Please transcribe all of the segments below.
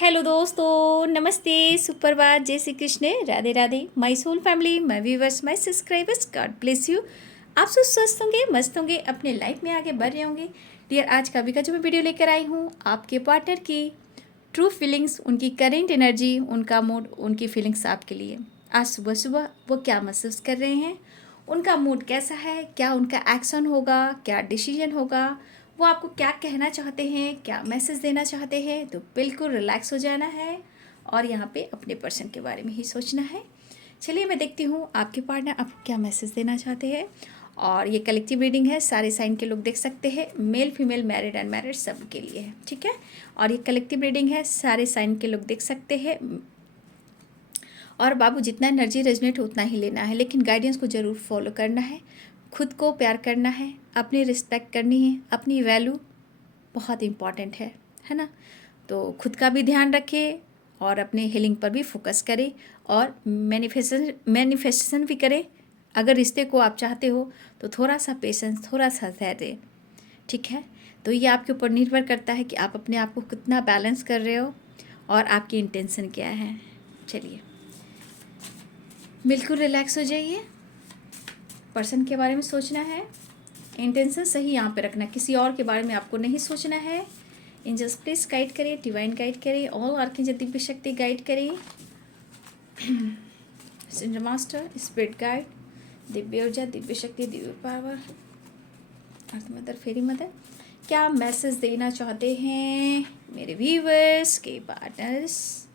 Hello दोस्तों, नमस्ते, सुप्रभात, जय Shri Krishna, Radhe Radhe. My soul family, my viewers, my subscribers, God bless you. आप सब स्वस्थ होंगे, मस्त होंगे, अपने लाइफ में आगे बढ़ रहे होंगे। डियर, आज का भी का जो मैं वीडियो लेकर आई हूँ, आपके पार्टनर की ट्रू फीलिंग्स, उनकी करेंट एनर्जी, उनका मूड, उनकी फीलिंग्स आपके लिए। आज सुबह सुबह वो क्या महसूस कर रहे हैं, उनका मूड कैसा है, क्या उनका एक्शन होगा, क्या डिसीजन होगा, वो आपको क्या कहना चाहते हैं, क्या मैसेज देना चाहते हैं। तो बिल्कुल रिलैक्स हो जाना है और यहाँ पे अपने पर्सन के बारे में ही सोचना है। चलिए मैं देखती हूँ आपके पार्टनर आपको क्या मैसेज देना चाहते हैं। और ये कलेक्टिव रीडिंग है, सारे साइन के लोग देख सकते हैं, मेल फीमेल मैरिड अनमैरिड सब के लिए है, ठीक है। और ये कलेक्टिव रीडिंग है, सारे साइन के लोग देख सकते हैं। और बाबू, जितना एनर्जी रेजनेट उतना ही लेना है, लेकिन गाइडेंस को ज़रूर फॉलो करना है। खुद को प्यार करना है, अपनी रिस्पेक्ट करनी है, अपनी वैल्यू बहुत इम्पॉर्टेंट है ना। तो खुद का भी ध्यान रखें और अपने हीलिंग पर भी फोकस करें और मैनिफेस्टेशन भी करें। अगर रिश्ते को आप चाहते हो तो थोड़ा सा पेशेंस, थोड़ा सा धैर्य, ठीक है। तो ये आपके ऊपर निर्भर करता है कि आप अपने आप को कितना बैलेंस कर रहे हो और आपकी इंटेंशन क्या है। चलिए बिल्कुल रिलैक्स हो जाइए। पर्सन के बारे में सोचना है, इंटेंशन सही यहाँ पे रखना, किसी और के बारे में आपको नहीं सोचना है। एंजल्स प्लीज गाइड करें, डिवाइन गाइड करें, ऑल आर्कएंजल दिव्य शक्ति गाइड करें, सिंजर मास्टर, स्पिरिट गाइड, दिव्य ऊर्जा, दिव्य शक्ति, दिव्य पावर, अर्थ मदर, फेरी मदर, क्या मैसेज देना चाहते हैं मेरे व्यूवर्स के पार्टनर्स।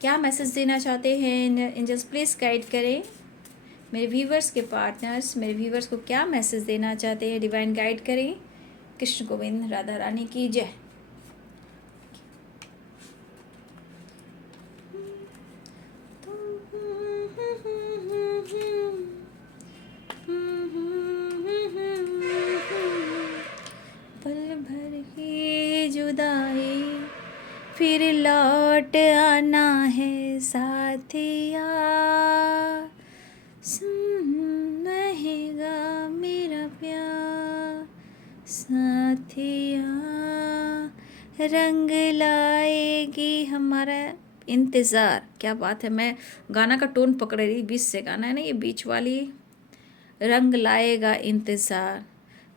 क्या मैसेज देना चाहते हैं एंजल्स, प्लीज गाइड करें मेरे व्यूवर्स के पार्टनर्स। मेरे व्यूवर्स को क्या मैसेज देना चाहते हैं, डिवाइन गाइड करें। कृष्ण गोविंद राधा रानी की जय। पल भर की जुदाई, फिर लौट आना है साथिया, सुन रहेगा मेरा प्यार साथिया, रंग लाएगी हमारा इंतज़ार। क्या बात है, मैं गाना का टोन पकड़ रही, बीच से गाना है ना ये, बीच वाली। रंग लाएगा इंतज़ार,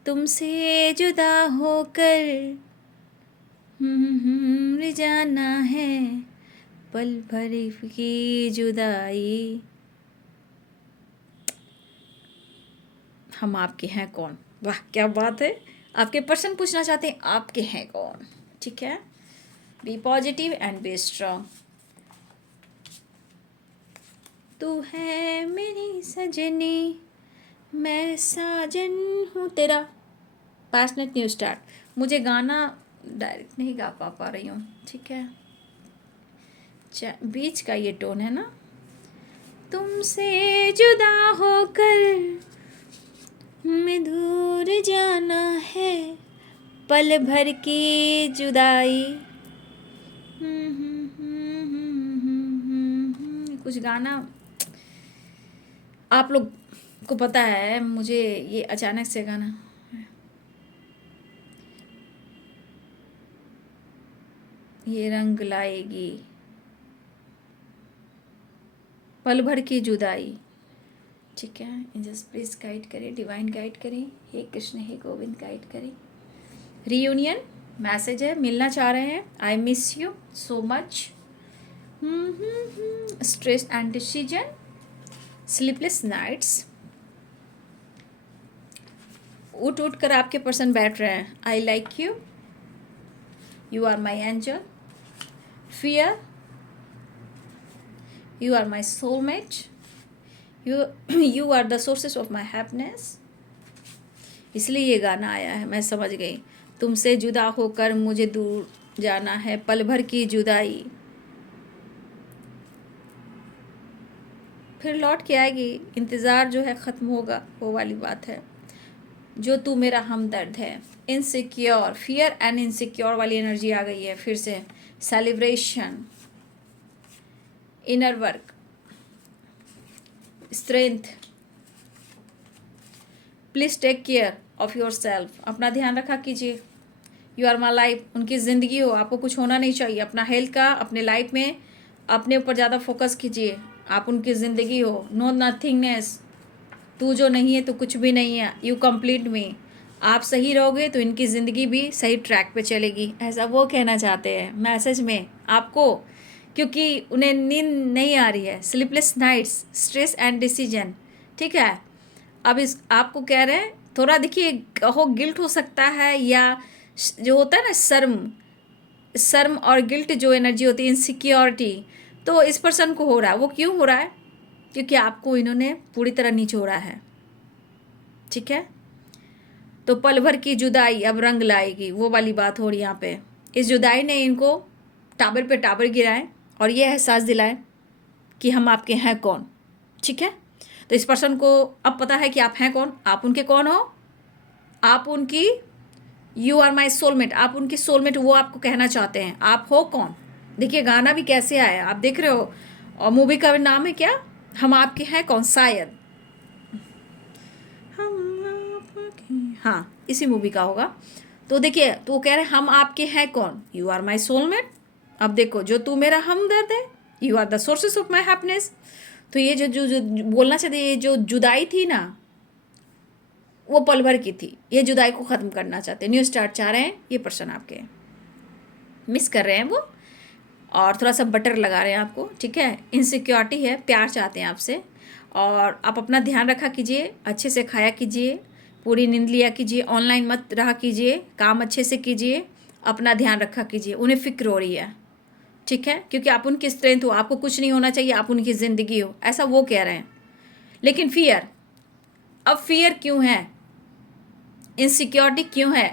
तुमसे जुदा होकर जाना है, पल भर की जुदाई, हम आपके हैं कौन। वाह क्या बात है। आपके पर्सन पूछना चाहते हैं आपके हैं कौन, ठीक है। Be positive and be strong. तू है मेरी सजनी, मैं साजन हूँ तेरा। Passionate new start. मुझे गाना डायरेक्ट नहीं गा पा रही हूँ, ठीक है। बीच का ये टोन है ना। तुमसे जुदा होकर मैं दूर जाना है, पल भर की जुदाई। कुछ गाना आप लोग को पता है, मुझे ये अचानक से गाना। ये रंग लाएगी पल भर की जुदाई, ठीक है। एंजल्स प्लीज गाइड करें, डिवाइन गाइड करें, हे कृष्ण हे गोविंद गाइड करें। रीयूनियन मैसेज है, मिलना चाह रहे हैं, I miss you so much. Stress and decision, sleepless nights, उठ उठ कर आपके पर्सन बैठ रहे हैं। I like you, you are my angel, fear, you are my soulmate, you you are the sources of my happiness, इसलिए ये गाना आया है, मैं समझ गई। तुमसे जुदा होकर मुझे दूर जाना है, पल भर की जुदाई फिर लौट के आएगी, इंतज़ार जो है ख़त्म होगा, वो वाली बात है। जो तू मेरा हमदर्द है, इनसिक्योर, फियर एंड इनसिक्योर वाली एनर्जी आ गई है फिर से। Celebration, inner work, strength, please take care of yourself, अपना ध्यान रखा कीजिए। यू आर माई लाइफ, उनकी ज़िंदगी हो, आपको कुछ होना नहीं चाहिए। अपना हेल्थ का, अपने लाइफ में अपने ऊपर ज़्यादा फोकस कीजिए। आप उनकी ज़िंदगी हो, नो नथिंगनेस, तू जो नहीं है तो कुछ भी नहीं है, यू कंप्लीट मी। आप सही रहोगे तो इनकी ज़िंदगी भी सही ट्रैक पे चलेगी, ऐसा वो कहना चाहते हैं मैसेज में आपको, क्योंकि उन्हें नींद नहीं आ रही है, sleepless nights, stress and decision. ठीक है, अब इस आपको कह रहे हैं थोड़ा, देखिए हो गिल्ट हो सकता है, या जो होता है ना शर्म, शर्म और गिल्ट जो एनर्जी होती है, इनसिक्योरिटी, तो इस पर्सन को हो रहा है। वो क्यों हो रहा है? क्योंकि आपको इन्होंने पूरी तरह निचोड़ा है। ठीक है, तो पल भर की जुदाई अब रंग लाएगी, वो वाली बात हो रही है यहाँ पे। इस जुदाई ने इनको टावर पे टावर गिराए और ये एहसास दिलाए कि हम आपके हैं कौन। ठीक है, तो इस पर्सन को अब पता है कि आप हैं कौन, आप उनके कौन हो, आप उनकी, यू आर माई सोलमेट, आप उनकी सोलमेट, वो आपको कहना चाहते हैं आप हो कौन। देखिए गाना भी कैसे आया, आप देख रहे हो, और मूवी का नाम है क्या, हम आपके हैं कौन, शायद हम आपके, हाँ इसी मूवी का होगा। तो देखिए, तो वो कह रहे हैं हम आपके हैं कौन, यू आर माई सोलमेट। अब देखो, जो तू मेरा हमदर्द है, you are the sources of my happiness. तो ये जो जो जो बोलना चाहते, ये जो जुदाई थी ना, वो पल भर की थी, ये जुदाई को ख़त्म करना चाहते हैं, न्यू स्टार्ट चाह रहे हैं। ये पर्सन आपके मिस कर रहे हैं वो, और थोड़ा सा बटर लगा रहे हैं आपको। ठीक है, इनसिक्योरिटी है, प्यार चाहते हैं आपसे, और आप अपना ध्यान रखा कीजिए, अच्छे से खाया कीजिए, पूरी नींद लिया कीजिए, ऑनलाइन मत रहा कीजिए, काम अच्छे से कीजिए, अपना ध्यान रखा कीजिए। उन्हें फ़िक्र हो रही है, ठीक है, क्योंकि आप उनकी स्ट्रेंथ हो, आपको कुछ नहीं होना चाहिए, आप उनकी ज़िंदगी हो, ऐसा वो कह रहे हैं। लेकिन फियर, अब फियर क्यों है, इनसिक्योरिटी क्यों है?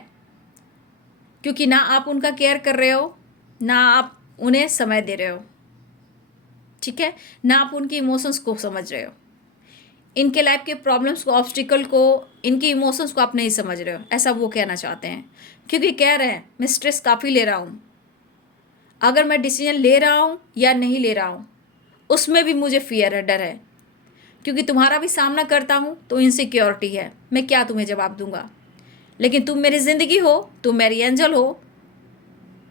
क्योंकि ना आप उनका केयर कर रहे हो, ना आप उन्हें समय दे रहे हो। ठीक है, ना आप उनके इमोशंस को समझ रहे हो, इनके लाइफ के प्रॉब्लम्स को, ऑब्स्टिकल को, इनके इमोशंस को आप नहीं समझ रहे हो, ऐसा वो कहना चाहते हैं। क्योंकि कह रहे हैं मैं स्ट्रेस काफ़ी ले रहा हूँ, अगर मैं डिसीजन ले रहा हूँ या नहीं ले रहा हूँ उसमें भी मुझे फियर है, डर है, क्योंकि तुम्हारा भी सामना करता हूँ तो इनसिक्योरिटी है, मैं क्या तुम्हें जवाब दूंगा। लेकिन तुम मेरी ज़िंदगी हो, तुम मेरी एंजल हो,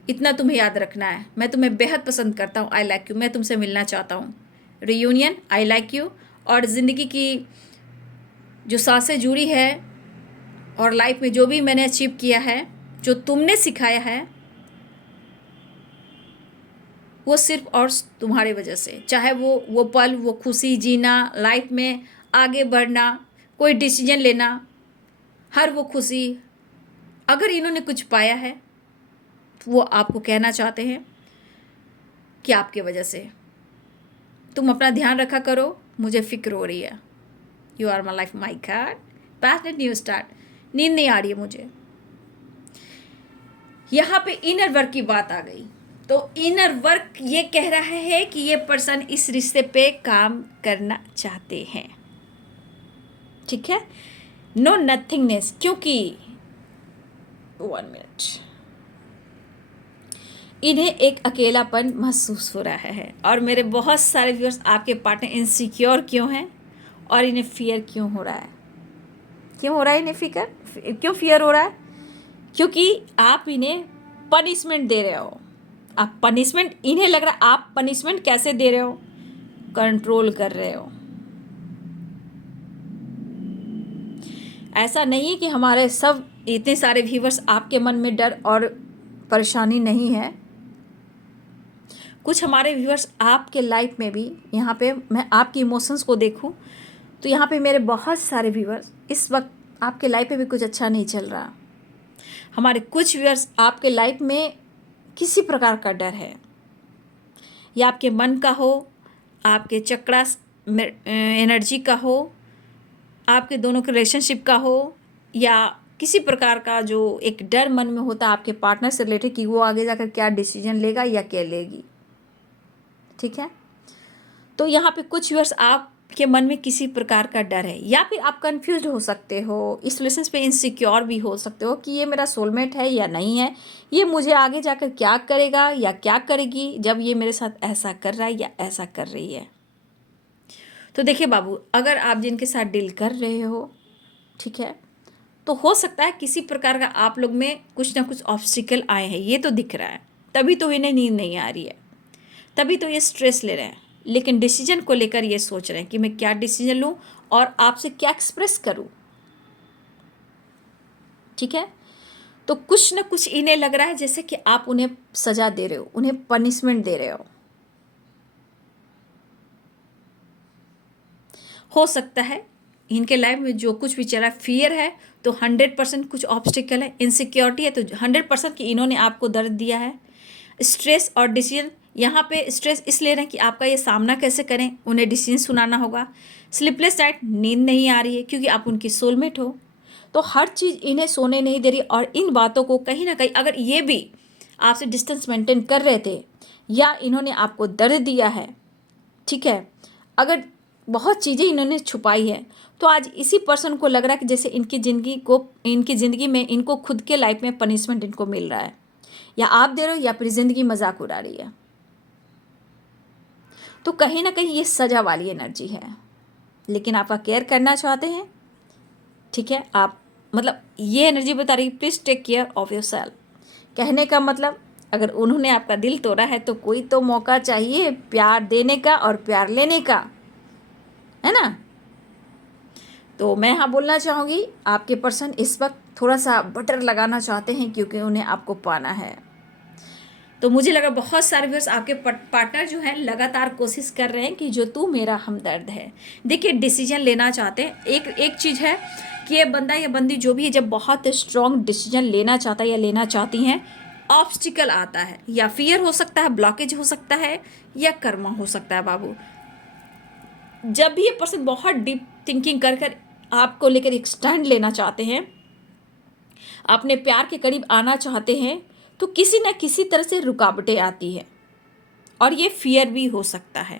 इतना तुम्हें याद रखना है, मैं तुम्हें बेहद पसंद करता हूँ, आई लाइक यू, मैं तुमसे मिलना चाहता हूँ, रियूनियन, आई लाइक यू। और ज़िंदगी की जो सांसें जुड़ी है, और लाइफ में जो भी मैंने अचीव किया है, जो तुमने सिखाया है, वो सिर्फ और तुम्हारी वजह से, चाहे वो पल, वो खुशी जीना, लाइफ में आगे बढ़ना, कोई डिसीजन लेना, हर वो खुशी, अगर इन्होंने कुछ पाया है तो वो आपको कहना चाहते हैं कि आपके वजह से। तुम अपना ध्यान रखा करो, मुझे फ़िक्र हो रही है, you are my life, my God, passionate new start, नींद नहीं आ रही है मुझे। यहाँ पे इनर वर्क की बात आ गई, तो इनर वर्क ये कह रहा है कि ये पर्सन इस रिश्ते पे काम करना चाहते हैं। ठीक है, नो नथिंगनेस, क्योंकि 1 मिनट, इन्हें एक अकेलापन महसूस हो रहा है। और मेरे बहुत सारे व्यूअर्स, आपके पार्टनर इनसिक्योर क्यों हैं और इन्हें फियर क्यों हो रहा है? क्यों हो रहा है इन्हें फिकर, क्यों फियर हो रहा है? क्योंकि आप इन्हें पनिशमेंट दे रहे हो। आप पनिशमेंट, इन्हें लग रहा है आप पनिशमेंट कैसे दे रहे हो, कंट्रोल कर रहे हो। ऐसा नहीं है कि हमारे सब इतने सारे व्यूअर्स आपके मन में डर और परेशानी नहीं है। कुछ हमारे व्यूअर्स आपके लाइफ में भी, यहाँ पे मैं आपकी इमोशंस को देखूं तो यहाँ पे मेरे बहुत सारे व्यूअर्स इस वक्त आपके लाइफ में भी कुछ अच्छा नहीं चल रहा। हमारे कुछ व्यूअर्स आपके लाइफ में किसी प्रकार का डर है, या आपके मन का हो, आपके चक्रा एनर्जी का हो, आपके दोनों के रिलेशनशिप का हो, या किसी प्रकार का जो एक डर मन में होता है आपके पार्टनर से रिलेटेड कि वो आगे जाकर क्या डिसीजन लेगा या क्या लेगी। ठीक है, तो यहाँ पे कुछ व्यूअर्स आपके मन में किसी प्रकार का डर है, या फिर आप कंफ्यूज हो सकते हो, इस रिलेशनशिप पे इनसिक्योर भी हो सकते हो कि ये मेरा सोलमेट है या नहीं है, ये मुझे आगे जाकर क्या करेगा या क्या करेगी जब ये मेरे साथ ऐसा कर रहा है या ऐसा कर रही है। तो देखिए बाबू, अगर आप जिनके साथ डील कर रहे हो, ठीक है, तो हो सकता है किसी प्रकार का आप लोग में कुछ ना कुछ ऑब्स्टिकल आए हैं, ये तो दिख रहा है, तभी तो इन्हें नींद नहीं आ रही है, तभी तो ये स्ट्रेस ले रहे हैं, लेकिन डिसीजन को लेकर ये सोच रहे हैं कि मैं क्या डिसीजन लूँ और आपसे क्या एक्सप्रेस करूँ। ठीक है, तो कुछ ना कुछ इन्हें लग रहा है जैसे कि आप उन्हें सजा दे रहे हो, उन्हें पनिशमेंट दे रहे हो सकता है इनके लाइफ में जो कुछ भी चला, फियर है तो 100% कुछ ऑब्स्टिकल है, इनसिक्योरिटी है तो 100% कि इन्होंने आपको दर्द दिया है, स्ट्रेस और डिसीजन, यहाँ पे स्ट्रेस इसलिए रहे कि आपका ये सामना कैसे करें, उन्हें डिसीजन सुनाना होगा, स्लीपलेस नाइट, नींद नहीं आ रही है क्योंकि आप उनकी सोलमेट हो, तो हर चीज़ इन्हें सोने नहीं दे रही। और इन बातों को कहीं ना कहीं अगर ये भी आपसे डिस्टेंस मेंटेन कर रहे थे या इन्होंने आपको दर्द दिया है, ठीक है, अगर बहुत चीज़ें इन्होंने छुपाई है, तो आज इसी पर्सन को लग रहा है कि जैसे इनकी ज़िंदगी में इनको खुद के लाइफ में पनिशमेंट इनको मिल रहा है, या आप दे रहे हो या फिर ज़िंदगी मजाक उड़ा रही है। तो कहीं ना कहीं ये सजा वाली एनर्जी है, लेकिन आपका केयर करना चाहते हैं। ठीक है, आप मतलब ये एनर्जी बता रही है please take care of yourself. कहने का मतलब अगर उन्होंने आपका दिल तोड़ा है तो कोई तो मौका चाहिए प्यार देने का और प्यार लेने का, है ना। तो मैं यहाँ बोलना चाहूँगी आपके पर्सन इस वक्त थोड़ा सा बटर लगाना चाहते हैं क्योंकि उन्हें आपको पाना है। तो मुझे लगा बहुत सारे व्यूअर्स आपके पार्टनर जो हैं लगातार कोशिश कर रहे हैं कि जो तू मेरा हमदर्द है। देखिए डिसीजन लेना चाहते हैं, एक चीज़ है कि ये बंदा या बंदी जो भी है जब बहुत स्ट्रॉन्ग डिसीजन लेना चाहता है या लेना चाहती हैं, ऑब्स्टिकल आता है, या फियर हो सकता है, ब्लॉकेज हो सकता है, या कर्मा हो सकता है। बाबू जब भी ये पर्सन बहुत डीप थिंकिंग कर कर आपको लेकर एक स्टैंड लेना चाहते हैं, अपने प्यार के करीब आना चाहते हैं, तो किसी न किसी तरह से रुकावटें आती है, और ये फियर भी हो सकता है।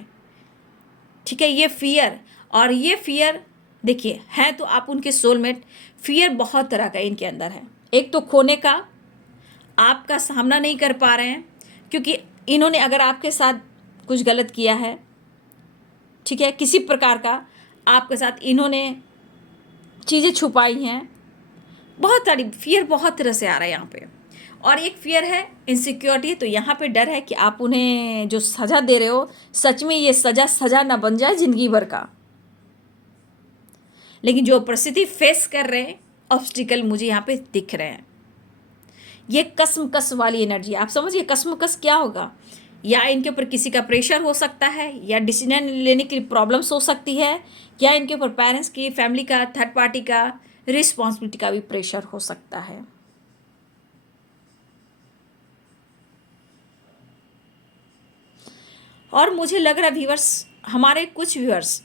ठीक है, ये फियर देखिए है तो आप उनके सोलमेट। फियर बहुत तरह का इनके अंदर है, एक तो खोने का, आपका सामना नहीं कर पा रहे हैं क्योंकि इन्होंने अगर आपके साथ कुछ गलत किया है, ठीक है, किसी प्रकार का आपके साथ इन्होंने चीज़ें छुपाई हैं, बहुत सारी फियर बहुत तरह से आ रहा है यहाँ पे। और एक फियर है इनसिक्योरिटी, तो यहाँ पे डर है कि आप उन्हें जो सज़ा दे रहे हो सच में ये सज़ा ना बन जाए ज़िंदगी भर का। लेकिन जो परिस्थिति फेस कर रहे हैं, ऑब्स्टिकल मुझे यहाँ पे दिख रहे हैं, ये कसमकस वाली एनर्जी। आप समझिए कसमकस क्या होगा, या इनके ऊपर किसी का प्रेशर हो सकता है, या डिसीजन लेने की प्रॉब्लम्स हो सकती है, या इनके ऊपर पेरेंट्स की, फैमिली का, थर्ड पार्टी का, रिस्पॉन्सिबिलिटी का भी प्रेशर हो सकता है। और मुझे लग रहा है व्यूअर्स, हमारे कुछ व्यूअर्स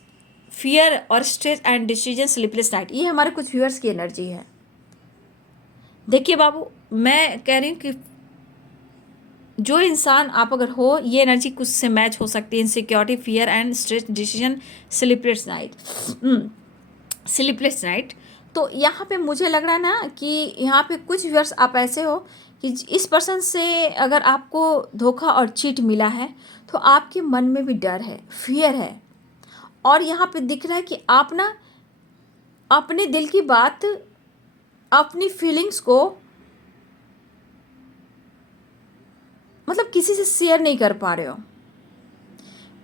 फियर और stress and decision sleepless night, ये हमारे कुछ व्यूअर्स की एनर्जी है। देखिए बाबू, मैं कह रही हूँ कि जो इंसान आप अगर हो, ये एनर्जी कुछ से मैच हो सकती है। Insecurity, fear and stress decision sleepless night. तो यहाँ पे मुझे लग रहा है ना कि यहाँ पे कुछ व्यूअर्स आप ऐसे हो कि इस पर्सन से अगर आपको धोखा और चीट मिला है तो आपके मन में भी डर है, फियर है, और यहाँ पे दिख रहा है कि आप ना अपने दिल की बात, अपनी फीलिंग्स को मतलब किसी से शेयर नहीं कर पा रहे हो।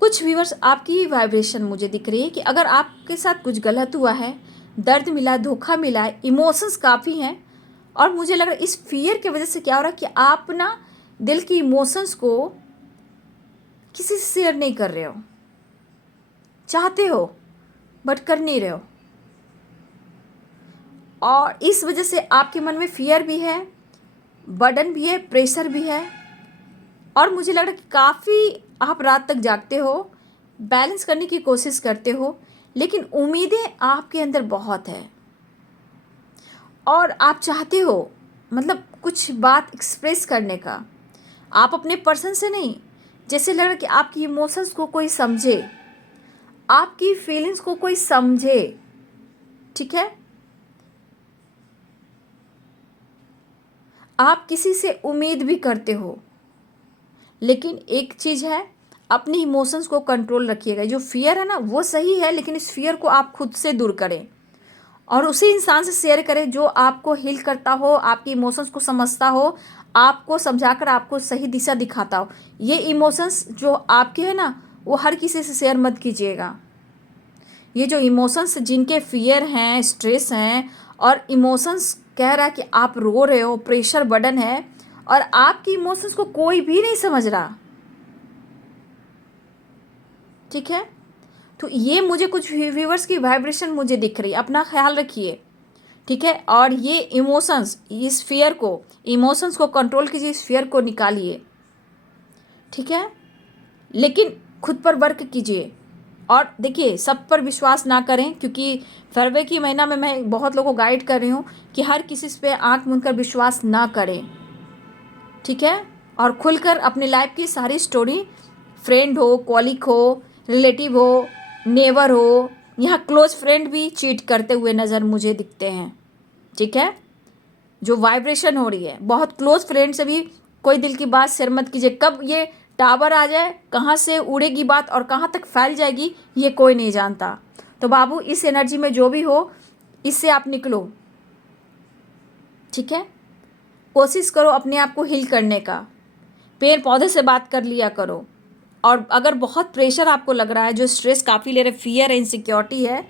कुछ व्यूअर्स आपकी वाइब्रेशन मुझे दिख रही है कि अगर आपके साथ कुछ गलत हुआ है, दर्द मिला, धोखा मिला है, इमोशंस काफ़ी हैं, और मुझे लग रहा है इस फियर की वजह से क्या हो रहा है कि आप ना दिल की इमोशंस को किसी से शेयर नहीं कर रहे हो, चाहते हो बट कर नहीं रहे हो, और इस वजह से आपके मन में फियर भी है, बर्डन भी है, प्रेशर भी है, और मुझे लग रहा है कि काफ़ी आप रात तक जागते हो, बैलेंस करने की कोशिश करते हो, लेकिन उम्मीदें आपके अंदर बहुत है, और आप चाहते हो मतलब कुछ बात एक्सप्रेस करने का, आप अपने पर्सन से नहीं, जैसे लग रहा है कि आपकी इमोशंस को कोई समझे, आपकी फीलिंग्स को कोई समझे, ठीक है। आप किसी से उम्मीद भी करते हो, लेकिन एक चीज़ है, अपने इमोशंस को कंट्रोल रखिएगा। जो फियर है ना वो सही है, लेकिन इस फियर को आप खुद से दूर करें और उसी इंसान से शेयर करें जो आपको हील करता हो, आपकी इमोशंस को समझता हो, आपको समझाकर आपको सही दिशा दिखाता हो। ये इमोशंस जो आपके हैं ना वो हर किसी से शेयर मत कीजिएगा। ये जो इमोशंस जिनके फियर हैं, स्ट्रेस हैं और इमोशंस कह रहा है कि आप रो रहे हो, प्रेशर बर्डन है और आपकी इमोशंस को कोई भी नहीं समझ रहा, ठीक है। तो ये मुझे कुछ व्यूवर्स की वाइब्रेशन मुझे दिख रही है, अपना ख्याल रखिए, ठीक है। और ये इमोशंस, इस फियर को, इमोशंस को कंट्रोल कीजिए, इस फियर को निकालिए, ठीक है। लेकिन खुद पर वर्क कीजिए और देखिए सब पर विश्वास ना करें, क्योंकि फरवरी की महीना में मैं बहुत लोगों को गाइड कर रही हूँ कि हर किसी पे आंख मूंद कर विश्वास ना करें, ठीक है। और खुलकर अपनी लाइफ की सारी स्टोरी, फ्रेंड हो, कॉलीग हो, रिलेटिव हो, नेबर हो, यहाँ क्लोज फ्रेंड भी चीट करते हुए नज़र मुझे दिखते हैं, ठीक है। जो वाइब्रेशन हो रही है, बहुत क्लोज फ्रेंड से भी कोई दिल की बात शेयर मत कीजिए। कब ये टावर आ जाए, कहाँ से उड़ेगी बात और कहाँ तक फैल जाएगी ये कोई नहीं जानता। तो बाबू इस एनर्जी में जो भी हो इससे आप निकलो, ठीक है। कोशिश करो अपने आप को हील करने का, पेड़ पौधे से बात कर लिया करो। और अगर बहुत प्रेशर आपको लग रहा है, जो स्ट्रेस काफ़ी ले रहे, फियर है, इनसिक्योरिटी है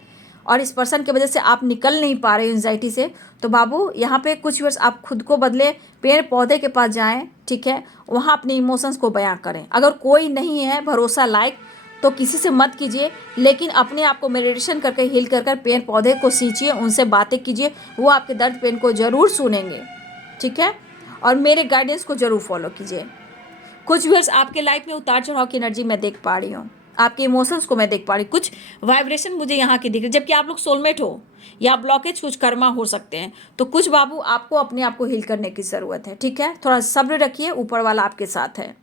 और इस पर्सन की वजह से आप निकल नहीं पा रहे हो एंजाइटी से, तो बाबू यहाँ पे कुछ वर्ष आप खुद को बदले, पेड़ पौधे के पास जाएं, ठीक है। वहाँ अपने इमोशंस को बयां करें। अगर कोई नहीं है भरोसा लायक तो किसी से मत कीजिए, लेकिन अपने आप को मेडिटेशन करके हील कर कर पेड़ पौधे को सींचिए, उनसे बातें कीजिए, वो आपके दर्द पेन को ज़रूर सुनेंगे, ठीक है। और मेरे गाइडेंस को ज़रूर फॉलो कीजिए। कुछ व्यूअर्स आपके लाइफ में उतार चढ़ाव की एनर्जी मैं देख पा रही हूँ, आपके इमोशंस को मैं देख पा रही हूँ, कुछ वाइब्रेशन मुझे यहाँ की दिख रही, जबकि आप लोग सोलमेट हो या ब्लॉकेज कुछ कर्मा हो सकते हैं। तो कुछ बाबू आपको अपने आप को हील करने की ज़रूरत है, ठीक है। थोड़ा सब्र रखिए, ऊपर वाला आपके साथ है,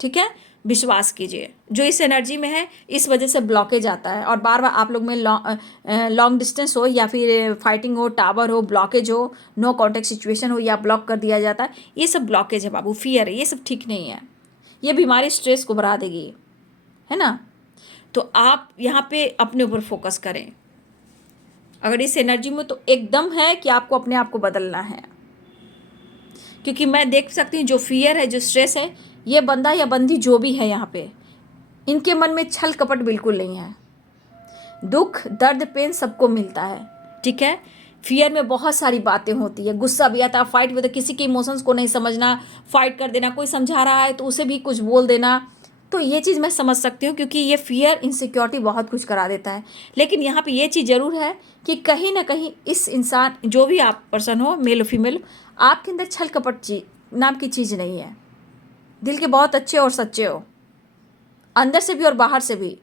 ठीक है। विश्वास कीजिए, जो इस एनर्जी में है इस वजह से ब्लॉकेज आता है और बार बार आप लोग में लॉन्ग डिस्टेंस हो या फिर फाइटिंग हो, टावर हो, ब्लॉकेज हो, नो कॉन्टेक्ट सिचुएशन हो या ब्लॉक कर दिया जाता है, ये सब ब्लॉकेज है बाबू, फियर है, ये सब ठीक नहीं है। ये बीमारी स्ट्रेस को बढ़ा देगी, है ना। तो आप यहाँ पे अपने ऊपर फोकस करें अगर इस एनर्जी में, तो एकदम है कि आपको अपने आप को बदलना है। क्योंकि मैं देख सकती हूँ जो फियर है, जो स्ट्रेस है, ये बंदा या बंदी जो भी है यहाँ पे, इनके मन में छल कपट बिल्कुल नहीं है। दुख दर्द पेन सबको मिलता है, ठीक है। फियर में बहुत सारी बातें होती है, गुस्सा भी आता है, फाइट भी आता है, किसी के इमोशंस को नहीं समझना, फाइट कर देना, कोई समझा रहा है तो उसे भी कुछ बोल देना। तो ये चीज़ मैं समझ सकती हूँ, क्योंकि ये फियर इनसिक्योरिटी बहुत कुछ करा देता है। लेकिन यहाँ पे ये चीज़ ज़रूर है कि कहीं ना कहीं इस इंसान, जो भी आप पर्सन हो, मेल फीमेल, आपके अंदर छल कपट नाम की चीज़ नहीं है। दिल के बहुत अच्छे और सच्चे हो, अंदर से भी और बाहर से भी।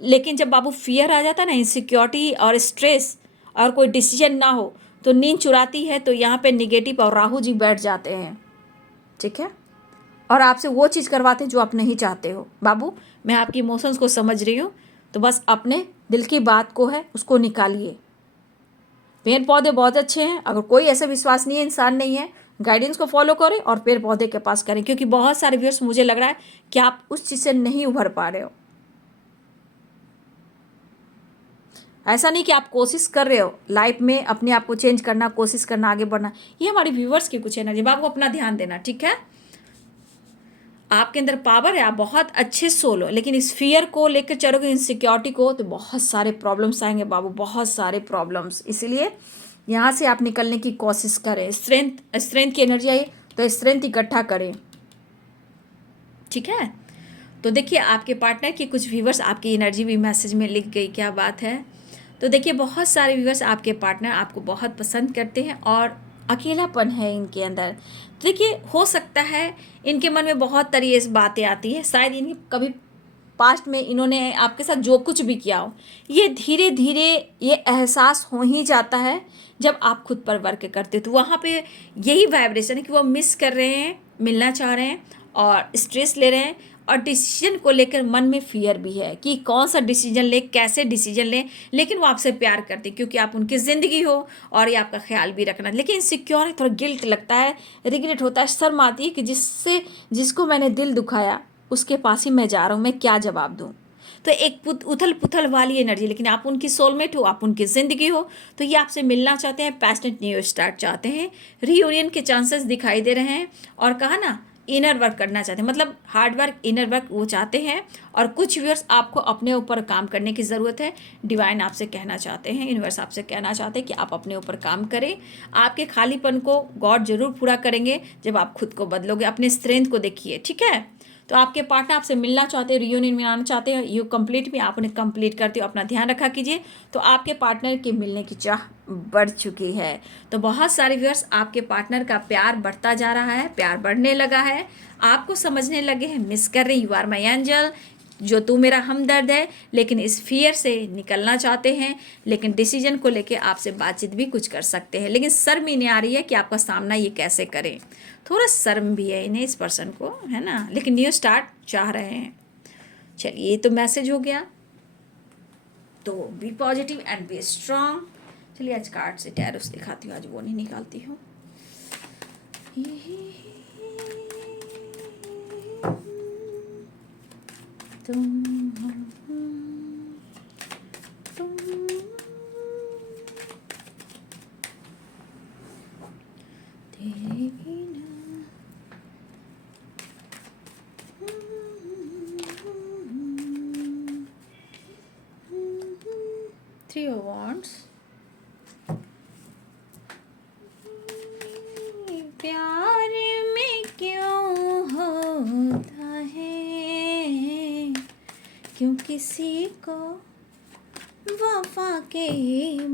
लेकिन जब बाबू फियर आ जाता है ना, इनसिक्योरिटी और स्ट्रेस, और कोई डिसीजन ना हो तो नींद चुराती है, तो यहाँ पे निगेटिव और राहु जी बैठ जाते हैं, ठीक है। और आपसे वो चीज़ करवाते हैं जो आप नहीं चाहते हो। बाबू मैं आपकी इमोशंस को समझ रही हूँ, तो बस अपने दिल की बात को है उसको निकालिए। पेड़ पौधे बहुत अच्छे हैं, अगर कोई ऐसा विश्वास नहीं है, इंसान नहीं है, गाइडेंस को फॉलो करें और पेड़ पौधे के पास करें। क्योंकि बहुत सारे व्यूअर्स मुझे लग रहा है कि आप उस चीज़ से नहीं उभर पा रहे हो। ऐसा नहीं कि आप कोशिश कर रहे हो लाइफ में अपने आप को चेंज करना, कोशिश करना, आगे बढ़ना। ये हमारे व्यूअर्स की कुछ एनर्जी। बाबू अपना ध्यान देना, ठीक है। आपके अंदर पावर है, आप बहुत अच्छे सोल हो, लेकिन इस फियर को लेकर चलोगे, इनसिक्योरिटी को, तो बहुत सारे प्रॉब्लम्स आएंगे बाबू, बहुत सारे प्रॉब्लम्स। इसलिए यहाँ से आप निकलने की कोशिश करें। स्ट्रेंथ की एनर्जी आई तो स्ट्रेंथ इकट्ठा करें, ठीक है। तो देखिए आपके पार्टनर की कुछ व्यूवर्स, आपकी एनर्जी भी मैसेज में लिख गई, क्या बात है। तो देखिए बहुत सारे व्यूवर्स, आपके पार्टनर आपको बहुत पसंद करते हैं और अकेलापन है इनके अंदर। तो देखिए हो सकता है इनके मन में बहुत तरीके से बातें आती है, शायद इन्हें कभी पास्ट में इन्होंने आपके साथ जो कुछ भी किया हो, ये धीरे धीरे ये एहसास हो ही जाता है जब आप खुद पर वर्क करते हो। तो वहाँ पे यही वाइब्रेशन है कि वो मिस कर रहे हैं, मिलना चाह रहे हैं और स्ट्रेस ले रहे हैं, और डिसीजन को लेकर मन में फियर भी है कि कौन सा डिसीजन ले, कैसे डिसीजन ले। लेकिन वो आपसे प्यार करते हैं क्योंकि आप उनकी ज़िंदगी हो और ये आपका ख्याल भी रखना। लेकिन इनसिक्योर है, थोड़ा गिल्ट लगता है, रिग्रेट होता है, शर्म आती है कि जिसको मैंने दिल दुखाया उसके पास ही मैं जा रहा हूँ, मैं क्या जवाब दूँ। तो एक उथल पुथल वाली एनर्जी, लेकिन आप उनकी सोलमेट हो, आप उनकी ज़िंदगी हो, तो ये आपसे मिलना चाहते हैं, पैशनेट न्यू स्टार्ट चाहते हैं, रीयूनियन के चांसेस दिखाई दे रहे हैं। और कहा ना, इनर वर्क करना चाहते हैं, मतलब हार्ड वर्क, इनर वर्क वो चाहते हैं। और कुछ व्यूअर्स आपको अपने ऊपर काम करने की ज़रूरत है। डिवाइन आपसे कहना चाहते हैं, यूनिवर्स आपसे कहना चाहते हैं कि आप अपने ऊपर काम करें। आपके खालीपन को गॉड जरूर पूरा करेंगे जब आप खुद को बदलोगे। अपने स्ट्रेंथ को देखिए, ठीक है। तो आपके पार्टनर आपसे मिलना चाहते हैं, रियूनियन में आना चाहते हैं, यू कंप्लीट भी आप उन्हें कंप्लीट करते हो। अपना ध्यान रखा कीजिए। तो आपके पार्टनर के मिलने की चाह बढ़ चुकी है। तो बहुत सारे व्यूअर्स, आपके पार्टनर का प्यार बढ़ता जा रहा है, प्यार बढ़ने लगा है, आपको समझने लगे हैं, मिस कर रहे हैं। यू आर माई एंजल, जो तू मेरा हमदर्द है। लेकिन इस फियर से निकलना चाहते हैं, लेकिन डिसीजन को लेके आपसे बातचीत भी कुछ कर सकते हैं, लेकिन शर्म इन्हें आ रही है कि आपका सामना ये कैसे करें। थोड़ा शर्म भी है इन्हें, इस पर्सन को, है ना। लेकिन न्यू स्टार्ट चाह रहे हैं। चलिए, ये तो मैसेज हो गया। तो be positive and be strong. चलिए आज कार्ड से टैरोस दिखाती हूँ, आज वो नहीं निकालती हूँ। तेरे बिना 3 of Wands। प्यार में क्यों होता है, क्यों किसी को वफा के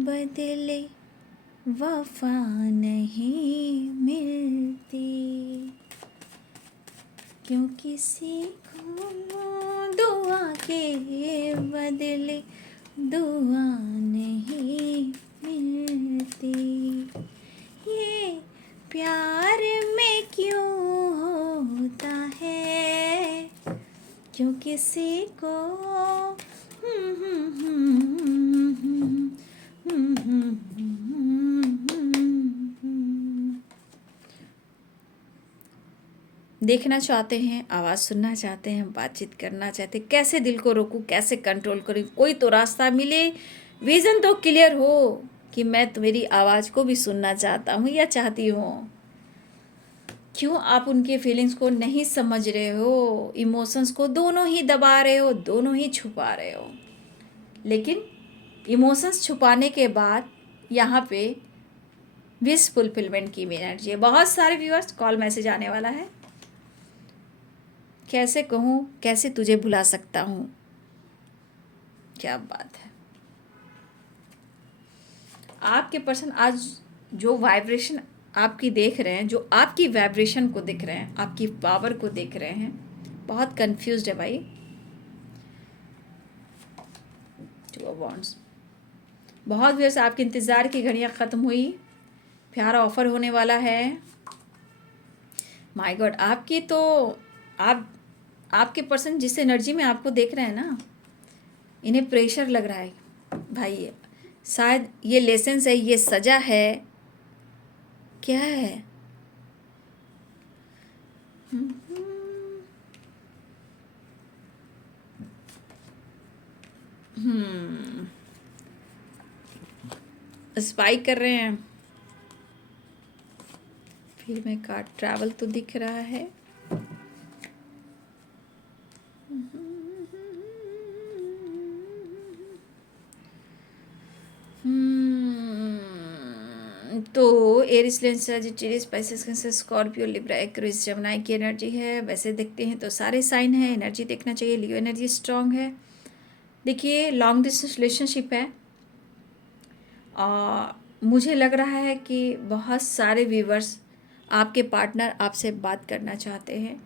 बदले वफा नहीं मिलती, क्यों किसी को दुआ के बदले दुआ नहीं मिलती। ये प्यार में क्यों होता है, क्यों किसी को देखना चाहते हैं, आवाज़ सुनना चाहते हैं, बातचीत करना चाहते हैं, कैसे दिल को रोकूं, कैसे कंट्रोल करूं, कोई तो रास्ता मिले, विज़न तो क्लियर हो कि मैं तुम्हारी आवाज़ को भी सुनना चाहता हूं या चाहती हूं। क्यों आप उनके फीलिंग्स को नहीं समझ रहे हो, इमोशंस को दोनों ही दबा रहे हो, दोनों ही छुपा रहे हो। लेकिन इमोशंस छुपाने के बाद यहाँ पे विश फुलफिलमेंट की एनर्जी है। बहुत सारे व्यूअर्स, कॉल मैसेज आने वाला है। कैसे कहूँ, कैसे तुझे भुला सकता हूँ, क्या बात है। आपके पर्सन आज जो वाइब्रेशन आपकी देख रहे हैं, जो आपकी वाइब्रेशन को देख रहे हैं, आपकी पावर को देख रहे हैं, बहुत कंफ्यूज्ड है भाई। 2 of Wands। बहुत व्यर्थ आपके इंतज़ार की घड़ियाँ ख़त्म हुई, प्यारा ऑफर होने वाला है। माय गॉड, आपकी तो आपके पर्सन जिस एनर्जी में आपको देख रहे हैं ना, इन्हें प्रेशर लग रहा है भाई। शायद ये लेसन्स है, ये सजा है, क्या है। स्पाई कर रहे हैं। फिर मैं कार्ड ट्रैवल तो दिख रहा है। तो Aries, Sagittarius, Pisces, Cancer, Scorpio, Libra, Aquarius, Gemini की एनर्जी है। वैसे देखते हैं तो सारे साइन है, एनर्जी देखना चाहिए। लियो एनर्जी स्ट्रांग है। देखिए, लॉन्ग डिस्टेंस रिलेशनशिप है और मुझे लग रहा है कि बहुत सारे व्यूवर्स, आपके पार्टनर आपसे बात करना चाहते हैं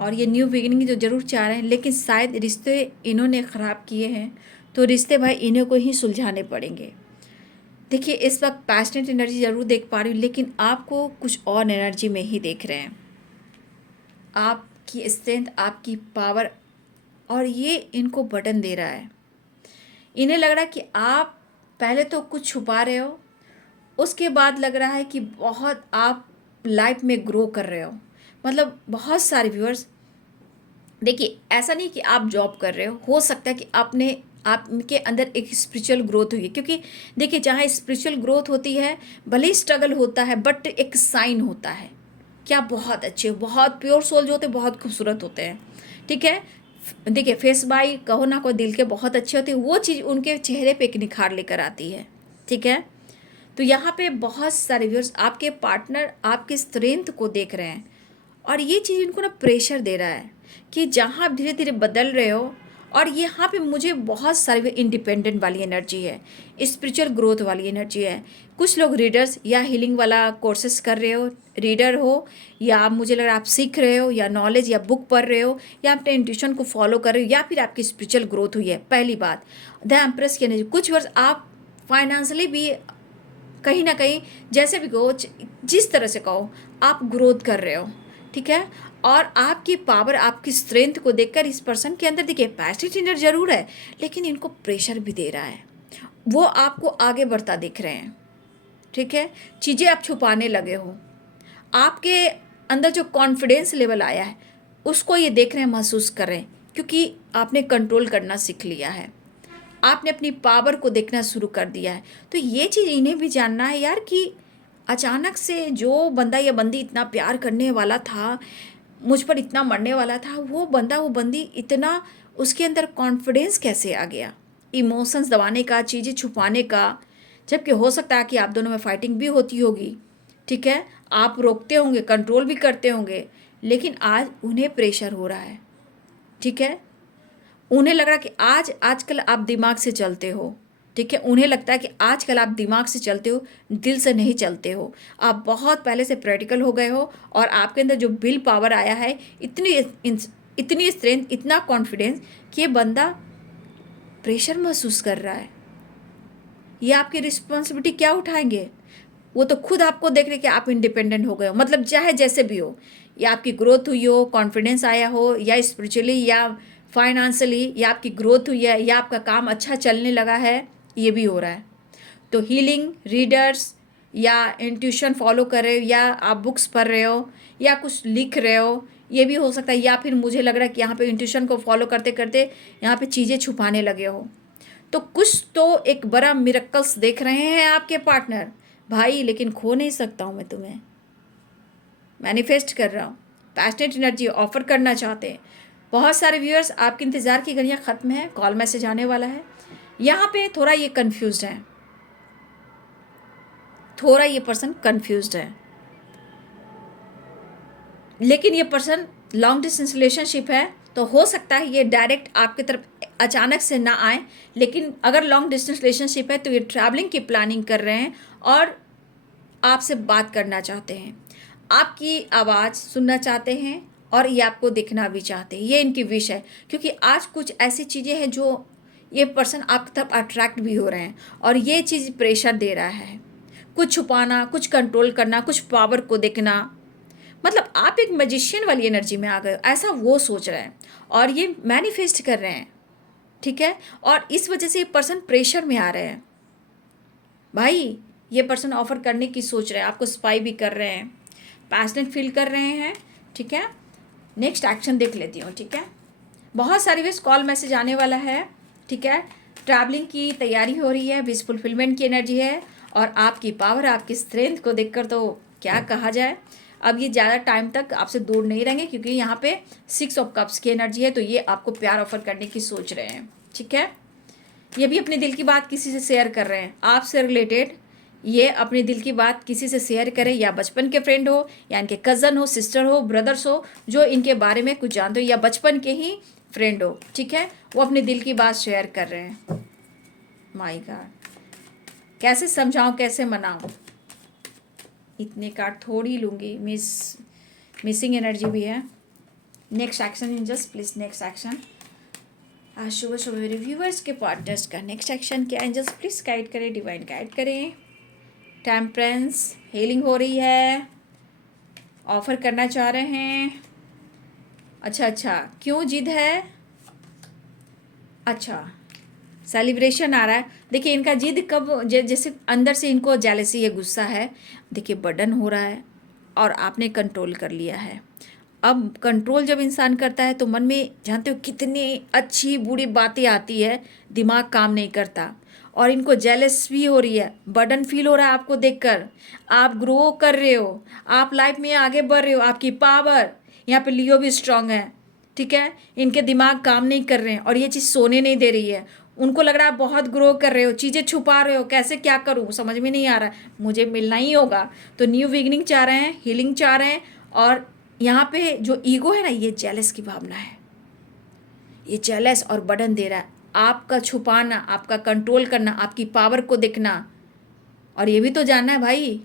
और ये न्यू बिगिनिंग जो ज़रूर चाह रहे हैं, लेकिन शायद रिश्ते इन्होंने ख़राब किए हैं, तो रिश्ते भाई इन्हें को ही सुलझाने पड़ेंगे। देखिए इस वक्त पैशनेट एनर्जी ज़रूर देख पा रही हूँ, लेकिन आपको कुछ और एनर्जी में ही देख रहे हैं। आपकी स्ट्रेंथ, आपकी पावर, और ये इनको बटन दे रहा है। इन्हें लग रहा है कि आप पहले तो कुछ छुपा रहे हो, उसके बाद लग रहा है कि बहुत आप लाइफ में ग्रो कर रहे हो। मतलब बहुत सारे व्यूअर्स, देखिए ऐसा नहीं कि आप जॉब कर रहे हो सकता है कि आपके अंदर एक स्पिरिचुअल ग्रोथ हुई है, क्योंकि देखिए जहाँ स्पिरिचुअल ग्रोथ होती है भले ही स्ट्रगल होता है, बट एक साइन होता है कि आप बहुत अच्छे हो, बहुत प्योर सोल जो होते हैं बहुत खूबसूरत होते हैं। ठीक है, देखिए फेस बाई कहो ना कोई दिल के बहुत अच्छे होते हैं, वो चीज़ उनके चेहरे पे एक निखार लेकर आती है। ठीक है, तो यहाँ पे बहुत सारे व्यूअर्स आपके पार्टनर आपके स्ट्रेंथ को देख रहे हैं, और ये चीज़ इनको ना प्रेशर दे रहा है कि जहाँ आप धीरे धीरे बदल रहे हो। और यहाँ पे मुझे बहुत सारी इंडिपेंडेंट वाली एनर्जी है, स्पिरिचुअल ग्रोथ वाली एनर्जी है। कुछ लोग रीडर्स या हीलिंग वाला कोर्सेस कर रहे हो, रीडर हो, या मुझे लग रहा है आप सीख रहे हो, या नॉलेज या बुक पढ़ रहे हो, या अपने इंट्यूशन को फॉलो कर रहे हो, या फिर आपकी स्पिरिचुअल ग्रोथ हुई है। पहली बात द एम्प्रेस की एनर्जी, कुछ वर्ष आप फाइनेंशियली भी कहीं ना कहीं जैसे भी कहो, जिस तरह से कहो, आप ग्रोथ कर रहे हो। ठीक है, और आपकी पावर, आपकी स्ट्रेंथ को देखकर इस पर्सन के अंदर देखिए पैशनेट इनर जरूर है, लेकिन इनको प्रेशर भी दे रहा है। वो आपको आगे बढ़ता दिख रहे हैं। ठीक है, चीज़ें आप छुपाने लगे हो, आपके अंदर जो कॉन्फिडेंस लेवल आया है उसको ये देख रहे हैं, महसूस कर रहे हैं, क्योंकि आपने कंट्रोल करना सीख लिया है, आपने अपनी पावर को देखना शुरू कर दिया है। तो ये चीज़ इन्हें भी जानना है यार कि अचानक से जो बंदा या बंदी इतना प्यार करने वाला था, मुझ पर इतना मरने वाला था, वो बंदा वो बंदी इतना उसके अंदर कॉन्फिडेंस कैसे आ गया, इमोशंस दबाने का, चीज़ें छुपाने का, जबकि हो सकता है कि आप दोनों में फाइटिंग भी होती होगी। ठीक है, आप रोकते होंगे, कंट्रोल भी करते होंगे, लेकिन आज उन्हें प्रेशर हो रहा है। ठीक है, उन्हें लग रहा है कि आजकल आप दिमाग से चलते हो। ठीक है, उन्हें लगता है कि आजकल आप दिमाग से चलते हो, दिल से नहीं चलते हो। आप बहुत पहले से प्रैक्टिकल हो गए हो, और आपके अंदर जो विल पावर आया है, इतनी स्ट्रेंथ, इतना कॉन्फिडेंस कि ये बंदा प्रेशर महसूस कर रहा है। ये आपकी रिस्पॉन्सिबिलिटी क्या उठाएंगे? वो तो खुद आपको देख रहे कि आप इंडिपेंडेंट हो गए हो, मतलब चाहे जैसे भी हो, या आपकी ग्रोथ हुई हो, कॉन्फिडेंस आया हो, या स्पिरिचुअली या फाइनेंशियली या आपकी ग्रोथ हुई है, या आपका काम अच्छा चलने लगा है, ये भी हो रहा है। तो हीलिंग, रीडर्स, या इंट्यूशन फॉलो कर रहे हो, या आप बुक्स पढ़ रहे हो, या कुछ लिख रहे हो, ये भी हो सकता है। या फिर मुझे लग रहा है कि यहाँ पे इंट्यूशन को फॉलो करते करते यहाँ पे चीज़ें छुपाने लगे हो। तो कुछ तो एक बड़ा मिरेकल्स देख रहे हैं आपके पार्टनर भाई, लेकिन खो नहीं सकता हूँ मैं तुम्हें, मैनिफेस्ट कर रहा हूँ। पैशनेट एनर्जी ऑफर करना चाहते हैं। बहुत सारे व्यूअर्स आपके इंतज़ार की घड़ियाँ ख़त्म है, कॉल मैसेज आने वाला है। यहाँ पे थोड़ा ये कंफ्यूज्ड है, थोड़ा ये पर्सन कंफ्यूज्ड है, लेकिन ये पर्सन लॉन्ग डिस्टेंस रिलेशनशिप है, तो हो सकता है ये डायरेक्ट आपकी तरफ अचानक से ना आए। लेकिन अगर लॉन्ग डिस्टेंस रिलेशनशिप है तो ये ट्रैवलिंग की प्लानिंग कर रहे हैं, और आपसे बात करना चाहते हैं, आपकी आवाज़ सुनना चाहते हैं, और ये आपको दिखना भी चाहते हैं। ये इनकी विश है, क्योंकि आज कुछ ऐसी चीज़ें हैं जो ये पर्सन आपकी तरफ अट्रैक्ट भी हो रहे हैं, और ये चीज़ प्रेशर दे रहा है। कुछ छुपाना, कुछ कंट्रोल करना, कुछ पावर को देखना, मतलब आप एक मैजिशियन वाली एनर्जी में आ गए हो, ऐसा वो सोच रहे हैं, और ये मैनिफेस्ट कर रहे हैं। ठीक है, और इस वजह से ये पर्सन प्रेशर में आ रहे हैं भाई। ये पर्सन ऑफर करने की सोच रहे हैं, आपको स्पाई भी कर रहे हैं, पैशनेट फील कर रहे हैं। ठीक है, नेक्स्ट एक्शन देख लेती हूँ। ठीक है, बहुत सारी वेज कॉल मैसेज आने वाला है। ठीक है, ट्रैवलिंग की तैयारी हो रही है, विश फुलफिलमेंट की एनर्जी है, और आपकी पावर, आपकी स्ट्रेंथ को देखकर तो क्या कहा जाए। अब ये ज़्यादा टाइम तक आपसे दूर नहीं रहेंगे, क्योंकि यहाँ पे 6 ऑफ कप्स की एनर्जी है, तो ये आपको प्यार ऑफर करने की सोच रहे हैं। ठीक है, ये भी अपने दिल की बात किसी से शेयर कर रहे हैं, आपसे रिलेटेड ये अपने दिल की बात किसी से शेयर करें, या बचपन के फ्रेंड हो, या इनके कज़न हो, सिस्टर हो, ब्रदर्स हो, जो इनके बारे में कुछ जानते हो, या बचपन के ही फ्रेंड हो। ठीक है, वो अपने दिल की बात शेयर कर रहे हैं। माय गॉड, कैसे समझाऊं, कैसे मनाऊं? इतने कार्ड थोड़ी लूँगी, मिसिंग एनर्जी भी है। Next action angels please, next action आज सुबह सुबह मेरे व्यूवर्स के पार्टनर्स का नेक्स्ट एक्शन क्या एंजल्स प्लीज गाइड करें, डिवाइन गाइड करें। टेम्परेंस, हीलिंग हो रही है, ऑफर करना चाह रहे हैं। अच्छा, क्यों जिद है? अच्छा, सेलिब्रेशन आ रहा है। देखिए इनका जिद कब, जैसे अंदर से इनको जेलसी है, गुस्सा है। देखिए बर्डन हो रहा है और आपने कंट्रोल कर लिया है। अब कंट्रोल जब इंसान करता है तो मन में जानते हो कितनी अच्छी बुरी बातें आती है, दिमाग काम नहीं करता। और इनको जेलस भी हो रही है, बर्डन फील हो रहा है आपको देखकर। आप ग्रो कर रहे हो, आप लाइफ में आगे बढ़ रहे हो, आपकी पावर, यहाँ पे लियो भी स्ट्रांग है, ठीक है। इनके दिमाग काम नहीं कर रहे हैं और ये चीज़ सोने नहीं दे रही है। उनको लग रहा है आप बहुत ग्रो कर रहे हो, चीज़ें छुपा रहे हो, कैसे क्या करूँ समझ में नहीं आ रहा है, मुझे मिलना ही होगा। तो न्यू बिगिनिंग चाह रहे हैं, हीलिंग चाह रहे हैं। और यहाँ पे जो ईगो है ना, ये जेलस की भावना है, ये जेलस और बर्डन दे रहा है। आपका छुपाना, आपका कंट्रोल करना, आपकी पावर को देखना। और ये भी तो जानना है भाई,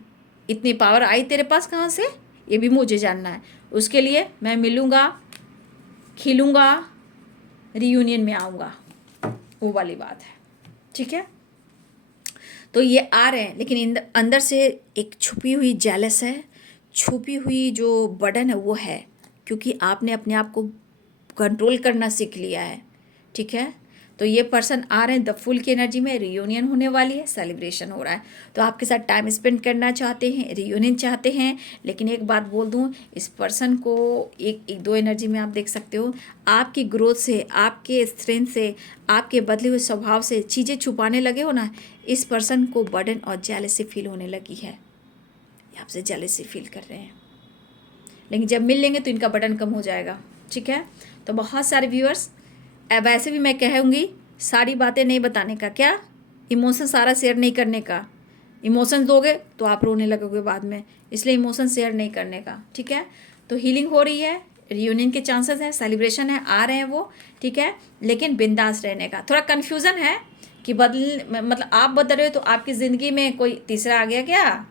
इतनी पावर आई तेरे पास कहाँ से, ये भी मुझे जानना है। उसके लिए मैं मिलूँगा, खिलूँगा, रीयूनियन में आऊँगा, वो वाली बात है, ठीक है। तो ये आ रहे हैं, लेकिन अंदर से एक छुपी हुई जेलस है, छुपी हुई जो बर्डन है वो है, क्योंकि आपने अपने आप को कंट्रोल करना सीख लिया है, ठीक है। तो ये पर्सन आ रहे हैं द फुल की एनर्जी में, रियूनियन होने वाली है, सेलिब्रेशन हो रहा है। तो आपके साथ टाइम स्पेंड करना चाहते हैं, रियूनियन चाहते हैं। लेकिन एक बात बोल दूं, इस पर्सन को एक दो एनर्जी में आप देख सकते हो, आपकी ग्रोथ से, आपके स्ट्रेंथ से, आपके बदले हुए स्वभाव से चीज़ें छुपाने लगे हो ना, इस पर्सन को बर्डन और जेलसी फील होने लगी है, आपसे जेलसी फील कर रहे हैं। लेकिन जब मिल लेंगे तो इनका बटन कम हो जाएगा, ठीक है। तो बहुत सारे व्यूअर्स, वैसे भी मैं कहूँगी सारी बातें नहीं बताने का, क्या इमोशन सारा शेयर नहीं करने का। इमोशन दोगे तो आप रोने लगोगे बाद में, इसलिए इमोशन शेयर नहीं करने का, ठीक है। तो हीलिंग हो रही है, रियूनियन के चांसेस हैं, सेलिब्रेशन है, आ रहे हैं वो, ठीक है। लेकिन बिंदास रहने का थोड़ा कन्फ्यूज़न है कि मतलब आप बदल रहे हो तो आपकी ज़िंदगी में कोई तीसरा आ गया क्या,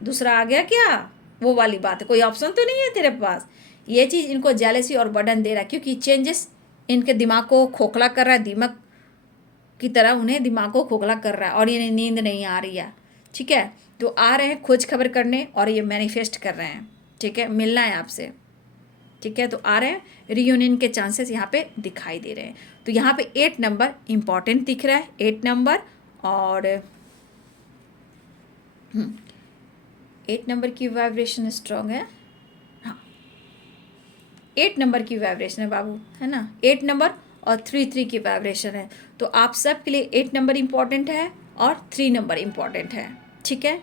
दूसरा आ गया क्या, वो वाली बात है। कोई ऑप्शन तो नहीं है तेरे पास। ये चीज़ इनको जेलसी और बर्डन दे रहा है, क्योंकि चेंजेस इनके दिमाग को खोखला कर रहा है, दिमाग की तरह उन्हें दिमाग को खोखला कर रहा है और इन्हें नींद नहीं आ रही है, ठीक है। तो आ रहे हैं खोज खबर करने और ये मैनिफेस्ट कर रहे हैं, ठीक है, मिलना है आपसे, ठीक है। तो आ रहे हैं, रियूनियन के चांसेस यहाँ पे दिखाई दे रहे हैं। तो यहाँ पे 8 नंबर इम्पॉर्टेंट दिख रहा है, 8 नंबर। और 8 नंबर की वाइब्रेशन स्ट्रॉन्ग है, हाँ 8 नंबर की वाइब्रेशन है बाबू, है ना। 8 नंबर और 3 की वाइब्रेशन है। तो आप सब के लिए 8 नंबर इम्पॉर्टेंट है और 3 नंबर इम्पॉर्टेंट है, ठीक है।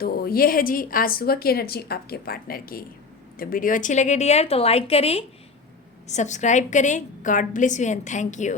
तो ये है जी आज सुबह की एनर्जी आपके पार्टनर की। तो वीडियो अच्छी लगे डियर तो लाइक करें, सब्सक्राइब करें। God bless you and thank you.